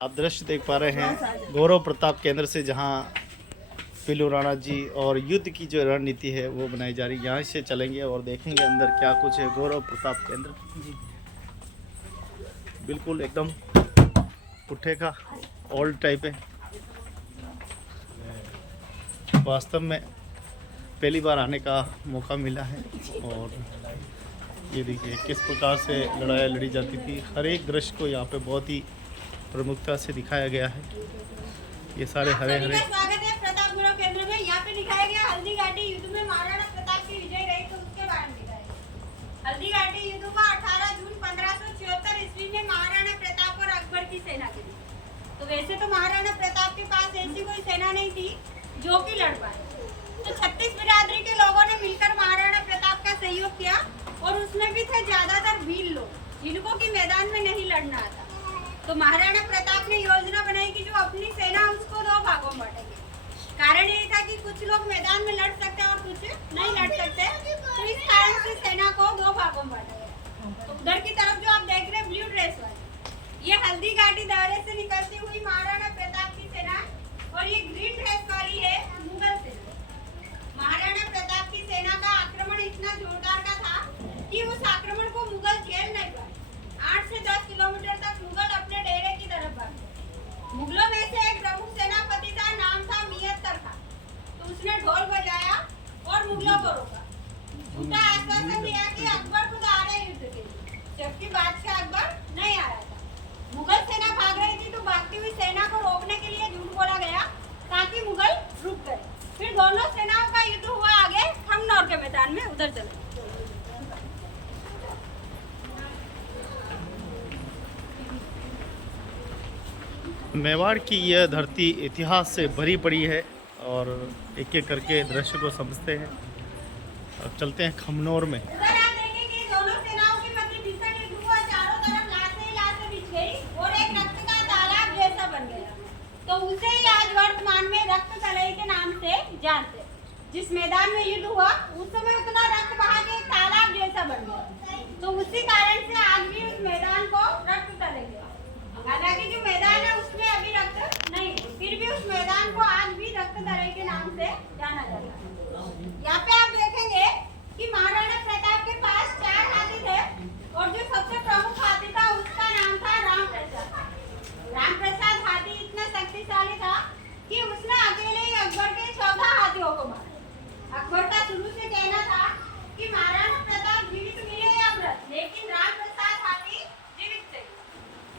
आप दृश्य देख पा रहे हैं गौरव प्रताप केंद्र से, जहां पीलू राणा जी और युद्ध की जो रणनीति है वो बनाई जा रही है। यहाँ से चलेंगे और देखेंगे अंदर क्या कुछ है। गौरव प्रताप केंद्र जी बिल्कुल एकदम पुट्ठे का ओल्ड टाइप है। वास्तव में पहली बार आने का मौका मिला है और ये देखिए किस प्रकार से लड़ाई लड़ी जाती थी। हर एक दृश्य को यहाँ पे बहुत ही प्रमुखता से दिखाया गया है। ये सारे हरे हरे स्वागत है प्रतापगढ़ केंद्र में। यहाँ पे दिखाया गया हल्दी घाटी युद्ध में महाराणा प्रताप की विजय रही तो उसके बारे में दिखाया। हल्दी घाटी युद्ध हुआ 18 जून 1576 ईस्वी में महाराणा प्रताप और अकबर की सेना के बीच। तो वैसे तो महाराणा प्रताप के पास ऐसी कोई सेना नहीं थी जो कि लड़ पाए, तो 36 बिरादरी के लोगों ने मिलकर महाराणा प्रताप का सहयोग किया और उसमें भी थे ज्यादातर वीर लोग जिनको की मैदान में नहीं लड़ना आता। तो महाराणा प्रताप ने योजना बनाई कि जो अपनी सेना उसको दो भागों में बांटेंगे। कारण ये था कि कुछ लोग मैदान में लड़ सकते हैं और कुछ नहीं लड़ सकते, तो इस कारण से सेना को दो भागों में बांटा गया। तो उधर की तरफ जो आप देख रहे हैं ब्लू ड्रेस वाली, ये हल्दी घाटी दर्रे से निकलती हुई महाराणा प्रताप की सेना, और ये ग्रीन ड्रेस वाली है मुगल सेना। महाराणा प्रताप की सेना का आक्रमण इतना जोरदार का था कि उस आक्रमण को मुगल झेल नहीं पाए। 8 से 10 किलोमीटर तक मुगल अपने डेरे की तरफ भागे। मुगलों में से एक प्रमुख सेनापति था, नाम था मियत्तर खान। तो उसने ढोल बजाया और मुगलों को रोका। झूठा आश्वासन दिया कि अकबर खुद आ रहे युद्ध के लिए, जबकि बादशाह अकबर नहीं आ रहा था। मुगल सेना भाग रही थी तो भागती हुई सेना को रोकने के लिए झूठ बोला गया ताकि मुगल रुक गए। फिर दोनों सेनाओं का युद्ध हुआ आगे खमनौर के मैदान में। उधर चले मेवाड़ की यह धरती इतिहास से भरी पड़ी है और एक एक करके दृश्य को समझते हैं। अब चलते हैं खमनौर में। उधर आप देखेंगे दोनों सेनाओं के मध्य भीषण युद्ध हुआ। चारों तरफ लाशें ही लाशें बिछ गई और एक रक्त का तालाब जैसा बन गया। तो उसे ही आज वर्तमान में रक्त तलई के नाम से जानते हैं। जिस मैदान में युद्ध हुआ उस समय उतना रक्त बहा के एक तालाब जैसा बन गया, तो उसी कारण से आज भी उस मैदान को रक्त तलई गया। हालांकि जो मैदान है उसमें अभी रक्त नहीं, फिर भी उस मैदान को आज भी रक्त तलई के नाम से जाना जाता है। यहाँ पे आप देखेंगे कि महाराणा प्रताप के पास 4 हाथी थे और जो सबसे प्रमुख हाथी था उसका नाम था रामप्रसाद। रामप्रसाद हाथी इतना शक्तिशाली था कि उसने अकेले ही अकबर के 14 हाथियों को मारा। अकबर का शुरू से कहना था कि महाराणा प्रताप जीवित मिले या मृत, लेकिन रामप्रसाद हाथी जीवित थे।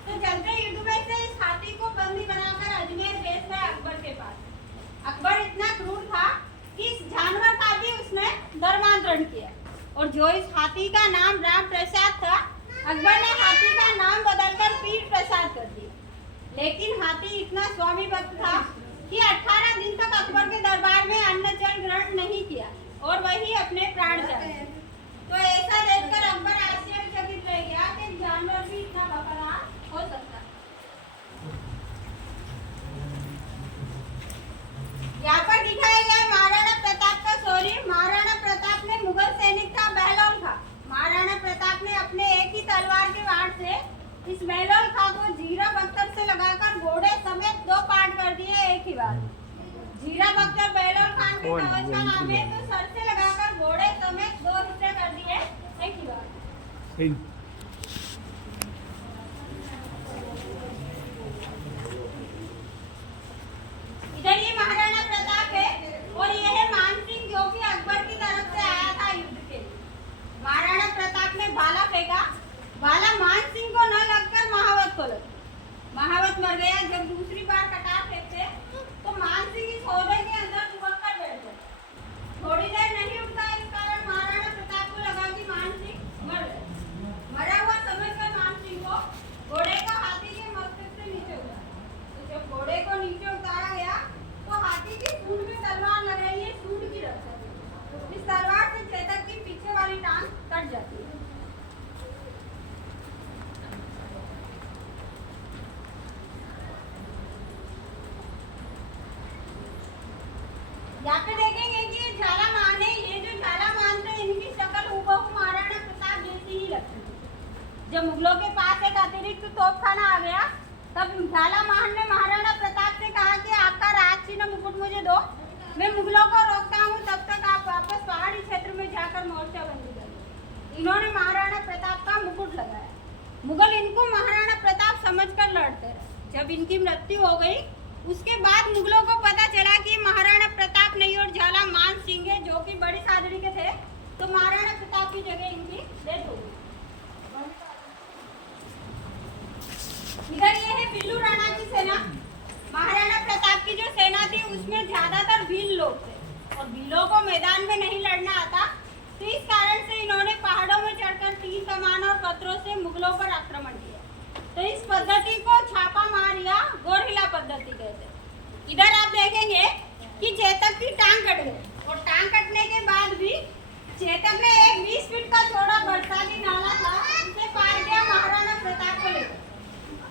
तो चलते युद्ध में से इस हाथी को बंदी बनाकर अजमेर भेज गए अकबर के पास। अकबर इतना क्रूर था कि इस जानवर का भी उसने धर्मांतरण किया, और जो इस हाथी का नाम रामप्रसाद था, अकबर ने हाथी का नाम बदलकर पीर प्रसाद कर दिया। लेकिन हाथी इतना स्वामी भक्त था कि 18 दिन तक अकबर के दरबार में अन्न जल ग्रहण नहीं किया और वही अपने प्राण त्यागे। तो ऐसा देखकर अकबर आश्चर्यचकित रह गया कि जानवर भी इतना वफादार हो सकता। यहाँ पर दिखाया गया महाराणा प्रताप का शौर्य। महाराणा प्रताप में मुगल सैनिक था बहलोल खां। महाराणा प्रताप ने अपने एक ही तलवार के वार से इस बहलोल खां को जीरा बख्तर से लगाकर घोड़े समेत 2 पार्ट कर दिए एक ही बार। जीरा बख्तर बहलोल खान के कवच का नाम है, तो सर से लगाकर घोड़े समेत 2 हिस्से कर दिए एक ही बार। इधर ये महाराणा प्रताप है और ये है मानसिंह जो कि अकबर की तरफ से आया था युद्ध के लिए। महाराणा प्रताप ने भाला फेंका, भाला मानसिंह को न लगकर महावत को लगा। महावत मर गया। जब दूसरी बार कटार फेंकते तो मानसिंह इस हौदे के अंदर दुबक कर बैठ गया। थोड़ी देर नहीं उठा, इस कारण महाराणा प्रताप को लगा कि मानसिंह मर गया। मरा हुआ समझकर मानसिंह को घोड़े का हाथी के मस्तक से नीचे उतारा। तो जब घोड़े को नीचे उतारा गया तो हाथी की सूंड में तलवार लग रही है, सूंड की रक्षा। इस तलवार से चेतक की पीछे वाली टांग कट जाती है। यहाँ पे देखेंगे कि ये झालामान है। ये जो झालामान थे इनकी शक्ल हूबहू महाराणा प्रताप जैसी ही लगती थी। जब मुगलों के पास एक अतिरिक्त तोपखाना आ गया तब झाला महान ने महाराणा प्रताप से कहा कि आपका राज चिन्ह मुकुट मुझे दो, मैं मुगलों को रोकता हूँ, तब तक आप वापस पहाड़ी क्षेत्र में जाकर मोर्चाबंदी करें। इन्होंने महाराणा प्रताप का मुकुट लगाया। मुगल इनको महाराणा प्रताप समझकर लड़ते रहे। जब इनकी मृत्यु हो गई उसके बाद मुगलों को पता चला कि महाराणा प्रताप नहीं और झाला मान सिंह है, जो कि बड़ी सादड़ी के थे, तो महाराणा प्रताप की जगह इनकी डेथ हो गई। इधर ये है बिल्लू राणा की सेना। महाराणा प्रताप की जो सेना थी उसमें ज्यादातर भील लोग थे और भीलों को मैदान में नहीं लड़ना आता, तो इस कारण से इन्होंने पहाड़ों में चढ़कर तीर कमान और पत्थरों से मुगलों पर आक्रमण किया। तो इस पद्धति को छापा मार या गोरिल्ला पद्धति कहते हैं। इधर आप देखेंगे कि चेतक की टांग कट गई और टांग कटने के बाद भी चेतक ने एक 20 फीट का चौड़ा बरसाती नाला था, उसे पार किया महाराणा प्रताप को लेकर।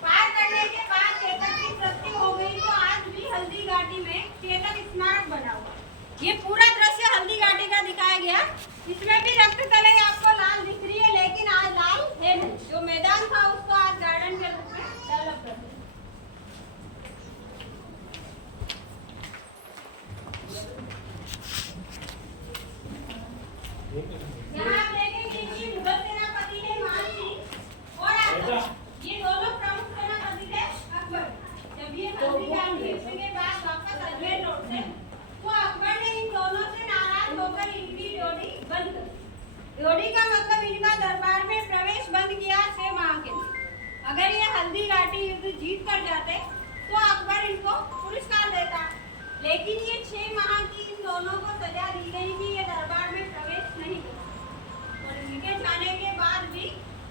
पार करने के बाद चेतक की मृत्यु हो गई, तो आज भी हल्दी घाटी में चेतक स्मारक बना हुआ। ये पूरा दृश्य हल्दी घाटी का दिखाया गया। इसमें भी रक्त तलई आपको लाल दिख रही है, लेकिन आज लाल है नहीं। जो मैदान था उसको आज गार्डन के रूप में डेवलप कर दिया। यहाँ आप देखेंगे कि मुगल सेनापति थे मान सिंह और अकबर, ये दोनों प्रमुख सेनापति थे अकबर। जब ये हल्दी घाटी के बाद वापस अजमेर लौटे तो अकबर ने इन दोनों से नाराज होकर इनकी ड्योढ़ी बंद कर दी। ड्योढ़ी का मतलब इनका दरबार में प्रवेश बंद किया 6 माह के लिए। अगर ये हल्दी घाटी युद्ध जीत कर जाते तो अकबर इनको पुरस्कार देता, लेकिन ये 6 माह की इन दोनों को सजा दी गई कि ये दरबार में प्रवेश नहीं कर सकते। और इनके जाने के बाद भी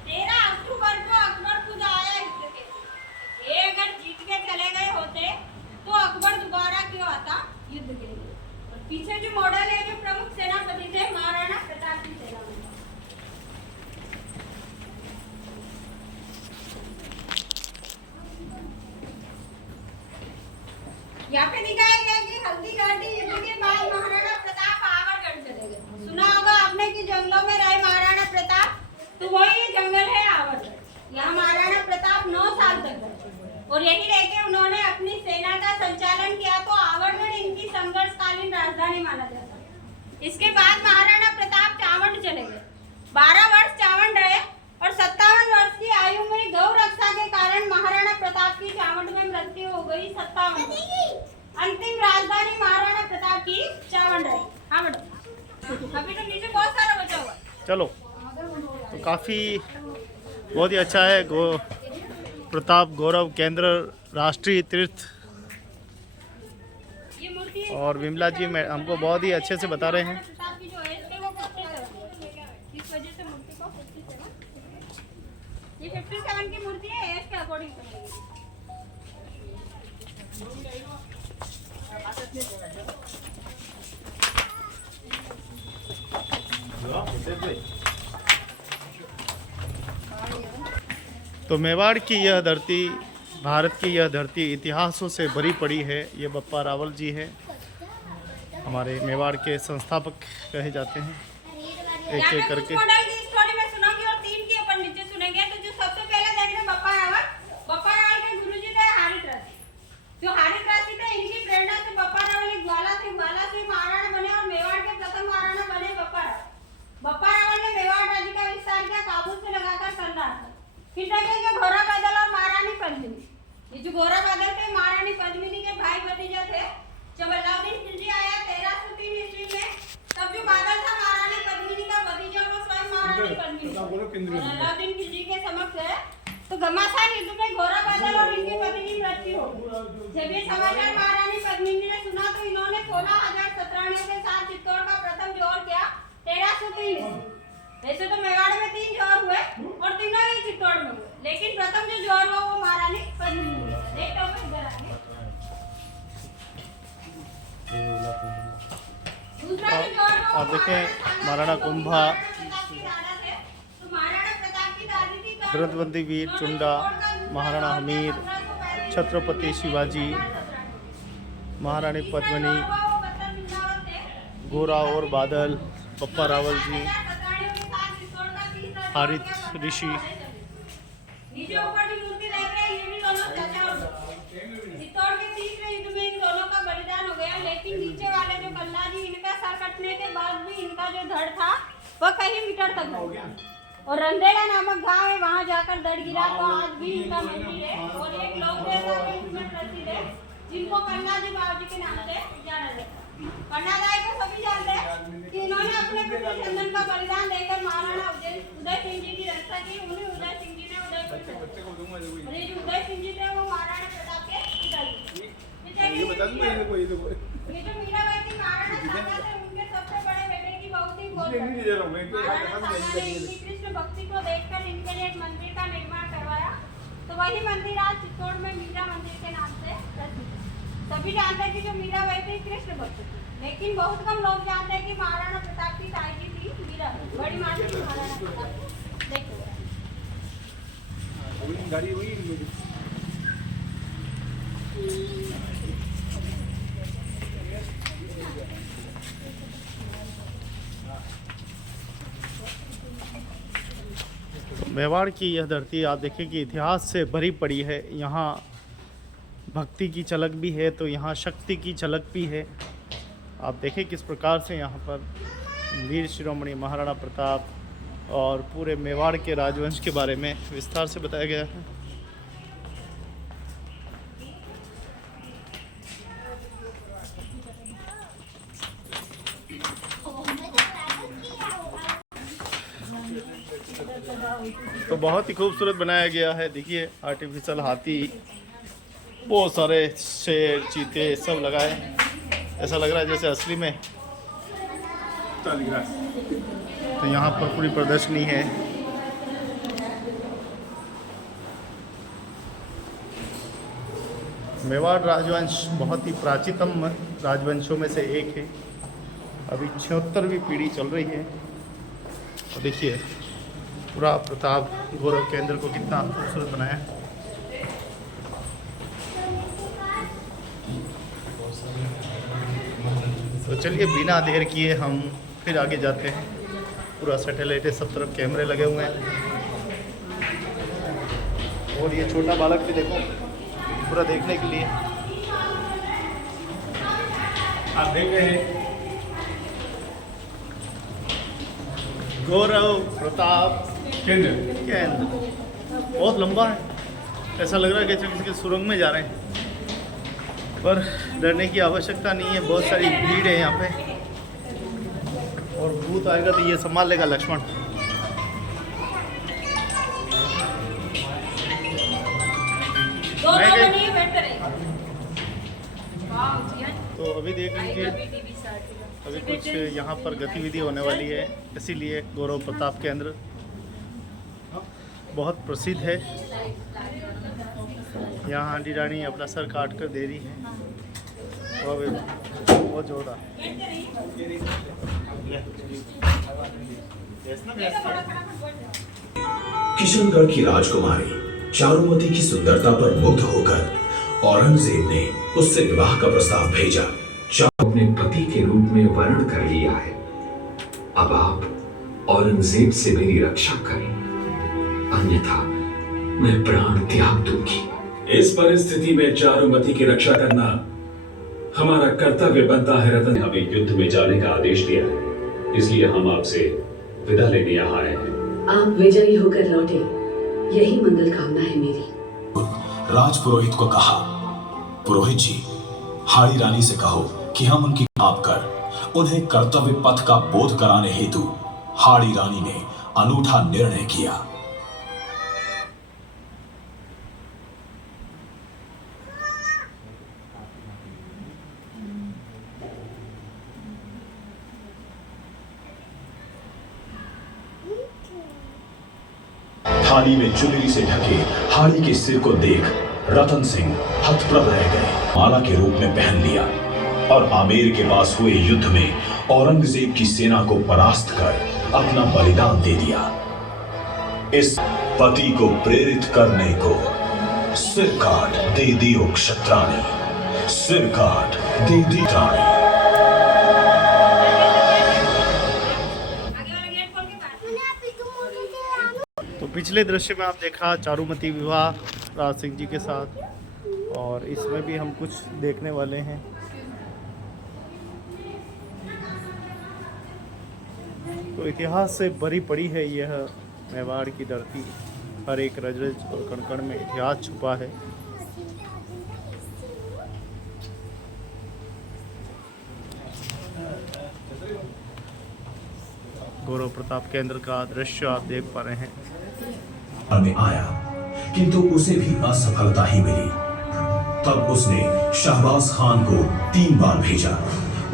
13 अक्टूबर को अकबर खुद आया युद्ध के लिए। ये अगर जीत के चले गए होते तो अकबर दोबारा क्यों आता युद्ध के लिए। और पीछे जो मॉडल है जो प्रमुख सेनापति थे महाराणा प्रताप की सेना में। यहाँ पे दिखाया गया कि हल्दी घाटी युद्ध के बाद महाराणा प्रताप आवरगढ़ चले गए। सुना होगा आपने कि जंगलों में रहे महाराणा प्रताप, तो वही ये जंगल है आवरगढ़। यहाँ महाराणा प्रताप 9 साल तक रहे और यही रह के उन्होंने अपनी सेना का संचालन किया, तो आवरगढ़ इनकी संघर्षकालीन राजधानी माना जाता है। इसके बाद महाराणा प्रताप चावंड चले गए। 12 वर्ष चावंड रहे और 57 वर्ष की आयु में गौ रक्षा के कारण महाराणा प्रताप की चावंड में मृत्यु हो गई। 57 अंतिम राजधानी महाराणा प्रताप की चावंड रही। हाँ बेटा, अभी तो नीचे बहुत सारा बचा हुआ। चलो, तो काफ़ी बहुत ही अच्छा है। प्रताप गौरव केंद्र राष्ट्रीय तीर्थ, ये मूर्ति और विमला जी हमको बहुत ही अच्छे से बता रहे हैं। प्रताप की जो एज है वो 57 इस वजह से मूर्ति को 57 ये 57 की मूर्ति है, एज के अकॉर्डिंग बनेगी। तो मेवाड़ की यह धरती, भारत की यह धरती इतिहासों से भरी पड़ी है। ये बप्पा रावल जी है, हमारे मेवाड़ के संस्थापक कहे जाते हैं। एक एक करके मॉडल की स्टोरी में सुनोगे और 3 की अपन नीचे सुनेंगे। तो जो सबसे पहले देख रहे हैं बप्पा रावल के गुरुजी थे हारित राशि। जो हारित राशि थे, इनकी प्रेरणा से बप्पा रावल एक ग्वाला से महाराणा बने और मेवाड़ के प्रथम महाराणा बने बप्पा रावल। बप्पा रावल ने मेवाड़ राज्य का विस्तार किया, काबुल से लगाकर संघर्ष। फिर देखेंगे घोड़ा बादल और महारानी पद्मिनी। ये जो घोड़ा बादल थे महारानी पद्मिनी के भाई भतीजा थे। जब अलाउद्दीन खिलजी आया 1303 ईस्वी में, तब जो बादल था महारानी पद्मिनी का भतीजा वो स्वयं महारानी पद्मिनी अलाउद्दीन खिलजी के समक्ष है। तो घमासान युद्ध में घोड़ा बादल और इनके पति की मृत्यु हो। जब ये समाचार महारानी पद्मिनी ने सुना तो इन्होंने 16,000 सतरानियों के साथ चित्तौड़ का प्रथम जोर किया 1303 ईस्वी। वैसे तो मेवाड़ में 3 जोर हुए और तीनों ही चित्तौड़ में हुए, लेकिन प्रथम जो जोर हुआ वो महारानी पद्मिनी ने। देखते हो इधर आगे दूसरा जो जोर हुआ आप देखें महाराणा कुंभा, द्रौपदी वीर चुंडा, महाराणा हमीर, छत्रपति शिवाजी, महारानी पद्मिनी, गोरा और बादल, बप्पा रावल जी, हारित ऋषि। नीचे ऊपर की मूर्ति देख रहे हैं, ये भी दोनों चाचा और का जो धड़ था वह कई मीटर तक गया। और रंदेला नामक गांव है, वहां जाकर धड़ गिरा तो आज भी इनका मंदिर है। और एक लोक देवता के रूप में प्रसिद्ध है जिनको कन्नाजी बाबा जी के नाम से जाना जाता है। कन्नादाई को सभी जानते हैं कि इन्होंने अपने पुत्र चंदन का बलिदान देकर महाराणा उदय सिंह जी की रक्षा की। उन्हीं उदय सिंह जी ने उदयपुर, ये जो उदय सिंह जी थे वो महाराणा प्रताप के पिताजी। ये जो मीराबाई की महाराणा सागर थे उनके सबसे बड़े बेटे की बहुत ही महाराणा सागर ने इनकी कृष्ण भक्ति को देखकर इनके लिए एक मंदिर का निर्माण करवाया। तो वही मंदिर आज चित्तौड़ में मीरा मंदिर के नाम से प्रसिद्ध है। सभी जानते हैं कि जो मीराबाई थी कृष्ण भक्त थी, लेकिन बहुत कम लोग जानते हैं कि महाराणा प्रताप की ताई जी थी मीरा, बड़ी माँ थी महाराणा प्रताप। देखो गाड़ी हुई मेवाड़ की यह धरती आप देखिए कि इतिहास से भरी पड़ी है। यहाँ भक्ति की झलक भी है तो यहाँ शक्ति की झलक भी है। आप देखें किस प्रकार से यहाँ पर वीर शिरोमणि महाराणा प्रताप और पूरे मेवाड़ के राजवंश के बारे में विस्तार से बताया गया है। तो बहुत ही खूबसूरत बनाया गया है। देखिए आर्टिफिशियल हाथी, बहुत सारे शेर, चीते सब लगाए, ऐसा लग रहा है जैसे असली में। तो यहाँ पर पूरी प्रदर्शनी है। मेवाड़ राजवंश बहुत ही प्राचीनतम राजवंशों में से एक है। अभी 76वीं पीढ़ी चल रही है। तो देखिए पूरा प्रताप गौरव केंद्र को कितना खूबसूरत बनाया है। तो चलिए बिना देर किए हम फिर आगे जाते हैं। पूरा सैटेलाइट है, सब तरफ कैमरे लगे हुए हैं। और ये छोटा बालक भी देखो पूरा देखने के लिए। आप देख रहे हैं गौरव प्रताप केंद्र। बहुत लंबा है, ऐसा लग रहा है कि किसी के सुरंग में जा रहे हैं। पर डरने की आवश्यकता नहीं है, बहुत सारी भीड़ है यहाँ पे। और भूत आएगा तो ये संभाल लेगा लक्ष्मण। मैं तो अभी देख लीजिए, अभी कुछ यहाँ पर गतिविधि होने वाली है, इसीलिए गौरव प्रताप केंद्र बहुत प्रसिद्ध है। यहाँ आंटी रानी अपना सर काट कर दे रही है। और बहुत जोरदार। किशनगढ़ की राजकुमारी चारुमती की सुंदरता पर मुग्ध होकर औरंगजेब ने उससे विवाह का प्रस्ताव भेजा। अपने पति के रूप में वर्ण कर लिया है। अब आप औरंगजेब से मेरी रक्षा करें, अन्यथा मैं प्राण त्याग दूंगी। इस परिस्थिति में चारुमती की रक्षा करना हमारा कर्तव्य बनता है। रतन हमें युद्ध में जाने का आदेश दिया है, इसलिए हम आपसे विदा लेने यहाँ आए हैं। आप विजयी होकर लौटे, यही मंगल कामना है मेरी। राजपुरोहित को कहा, पुरोहित जी, हाड़ी रानी से कहो कि हम उनकी माफ कर उन्हें कर्तव्य पथ का बोध कराने हेतु हाड़ी रानी ने अनूठा निर्णय किया। थाली में चुनरी से ढके हाड़ी के सिर को देख रतन सिंह हतप्रभ रह गए। माला के रूप में पहन लिया और आमेर के पास हुए युद्ध में औरंगजेब की सेना को परास्त कर अपना बलिदान दे दिया। इस पति को प्रेरित करने को सिर काट दे दियो क्षत्राणी, सिर काट दे दी रानी। तो पिछले दृश्य में आप देखा चारुमती विवाह राज सिंह जी के साथ, और इसमें भी हम कुछ देखने वाले हैं। तो इतिहास से भरी पड़ी है यह मेवाड़ की धरती। हर एक रज रज और कण कण में इतिहास छुपा है। गौरव प्रताप केंद्र का दृश्य आप देख पा रहे हैं। में आया किंतु उसे भी असफलता ही मिली। तब उसने शहबाज खान को 3 बार भेजा,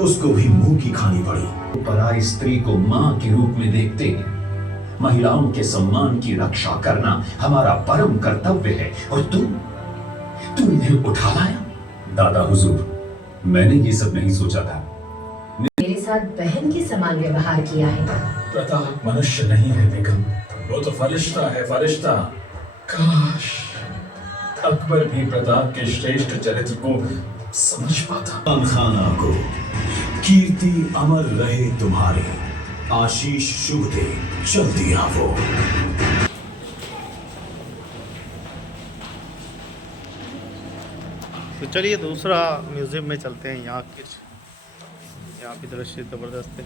उसको भी मुंह की खानी पड़ी। पराई स्त्री को मां के रूप में देखते हैं। महिलाओं के सम्मान की रक्षा करना हमारा परम कर्तव्य है, और तू इन्हें उठा लाया। दादा हुजूर, मैंने ये सब नहीं सोचा था। मेरे साथ बहन के समान व्यवहार किया है। प्रताप मनुष्य नहीं है बेगम, वो तो फरिश्ता है, फरिश्ता। काश अकबर भी प्रताप के श्रेष्ठ चरित्र को समझ पाता। खाना को कीर्ति अमर रहे तुम्हारे, आशीष शुभ दे चल दिया वो। तो चलिए दूसरा म्यूजियम में चलते हैं। यहाँ की दृश्य जबरदस्त है।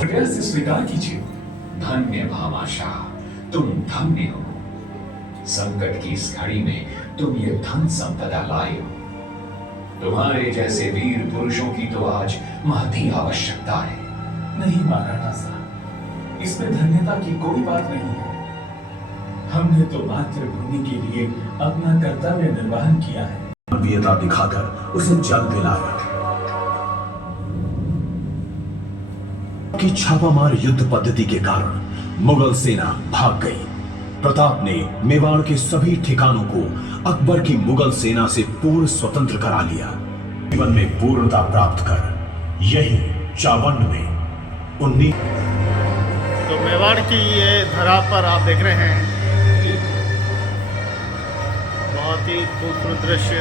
कृपया से स्वीकार कीजिए। धन्य भामाशाह, तुम धन्य हो। संकट की इस घड़ी में तुम ये धन संपदा लाए हो। तुम्हारे जैसे वीर पुरुषों की तो आज महती आवश्यकता है। नहीं महाराणा साहब, इसमें धन्यता की कोई बात नहीं है। हमने तो मातृभूमि के लिए अपना कर्तव्य निर्वहन किया है। मानवीयता दिखाकर उसे जल दिलाया कि छापामार युद्ध पद्धति के कारण मुगल सेना भाग गई। प्रताप ने मेवाड़ के सभी ठिकानों को अकबर की मुगल सेना से पूर्ण स्वतंत्र करा लिया। जीवन में पूर्णता प्राप्त कर यही 54 में 19 तो मेवाड़ की ये धरा पर आप देख रहे हैं बहुत ही खूबसूरत दृश्य।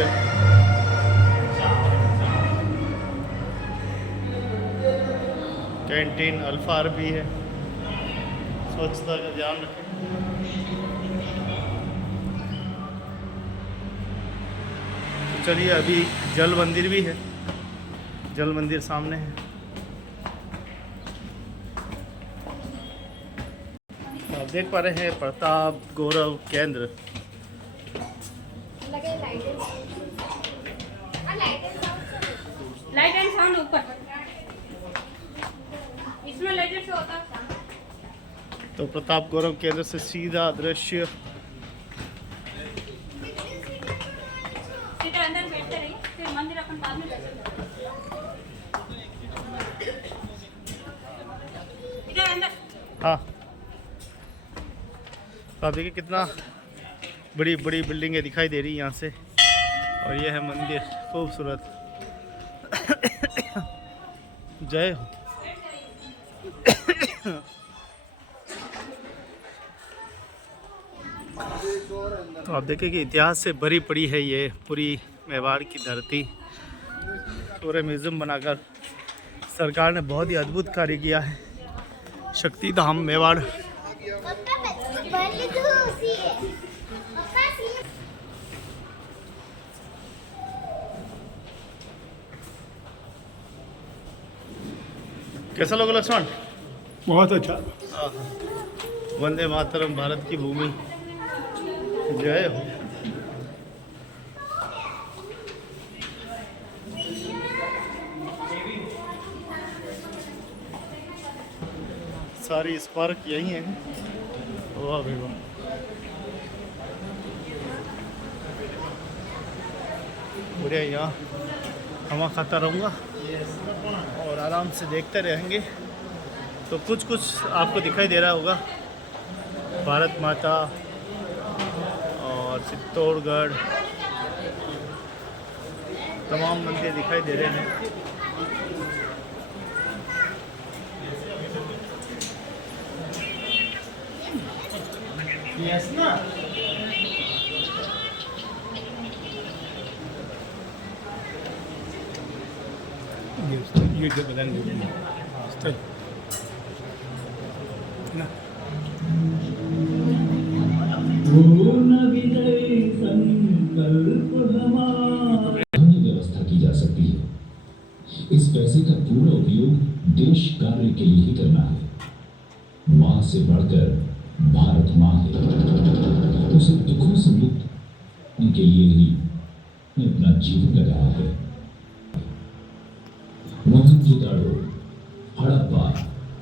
कैंटीन अल्फार भी है। स्वच्छता का ध्यान रखें। तो चलिए अभी जल मंदिर भी है। जल मंदिर सामने है। आप देख पा रहे हैं प्रताप गौरव केंद्र। लाइट एंड साउंड ऊपर, इसमें लाइट से होता है। तो प्रताप गौरव केंद्र से सीधा दृश्य। सीधे अंदर बैठते रहिए, फिर मंदिर अपन बाद में दर्शन करेंगे। इधर अंदर। हाँ, तो आप देखिए कितना बड़ी बड़ी बिल्डिंगें दिखाई दे रही हैं यहाँ से। और ये है मंदिर खूबसूरत। जय हो। तो आप देखें कि इतिहास से भरी पड़ी है ये पूरी मेवाड़ की धरती। पूरे म्यूजियम बनाकर सरकार ने बहुत ही अद्भुत कार्य किया है। शक्ति धाम मेवाड़। कैसा लगा लक्ष्मण? बहुत अच्छा। वंदे मातरम, भारत की भूमि जय हो। सारी स्पार्क यही है। वाह भाई वाह। बढ़िया, यहाँ हवा खाता रहूँगा और आराम से देखते रहेंगे। तो कुछ कुछ आपको दिखाई दे रहा होगा। भारत माता और चित्तौड़गढ़ तमाम मंदिर दिखाई दे रहे हैं। ये जो बदल ना व्यवस्था की जा सकती है। इस पैसे का पूरा उपयोग देश कार्य के लिए ही करना है। मां से बढ़कर भारत मां है, उसे दुखों से मुक्त करने के लिए ही ने अपना जीवन लगाया है। मोहनजोदाड़ो, हड़प्पा,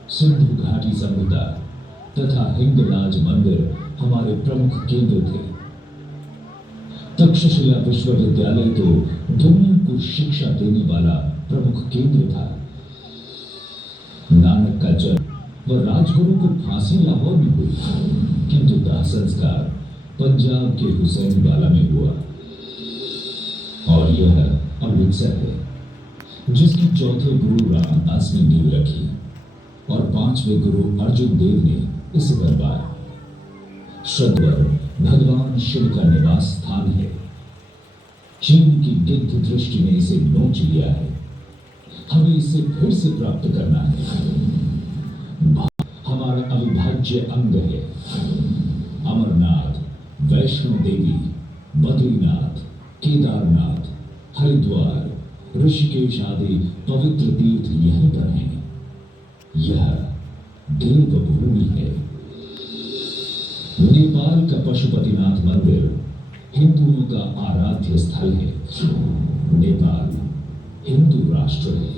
सिंधु घाटी सभ्यता तथा हिंगलाज मंदिर हमारे प्रमुख केंद्र थे। तक्षशिला विश्वविद्यालय तो दुनिया को शिक्षा देने वाला प्रमुख केंद्र था। नानक का जन्म व राजगुरु को फांसी लाहौर में हुई, किंतु दाह संस्कार पंजाब के हुसैनवाला में हुआ। और यह अमृतसर है, जिसकी चौथे गुरु रामदास ने नींव रखी और 5वें गुरु अर्जुन देव ने इसे बरपाया। श्रद्धर भगवान शिव का निवास स्थान है। चीन की गिद्ध दृष्टि ने इसे नोच लिया है। हमें इसे फिर से प्राप्त करना है। हमारा अविभाज्य अंग है। अमरनाथ, वैष्णो देवी, बद्रीनाथ, केदारनाथ, हरिद्वार, ऋषिकेश आदि पवित्र तीर्थ यहीं पर हैं। यह देवभूमि है। नेपाल का पशुपतिनाथ मंदिर हिंदुओं का आराध्य स्थल है। नेपाल हिंदू राष्ट्र है।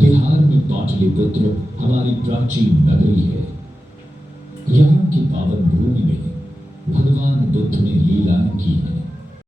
बिहार में पाटलिपुत्र हमारी प्राचीन नगरी है। यहाँ की पावन भूमि में भगवान बुद्ध ने लीलाएं की हैं।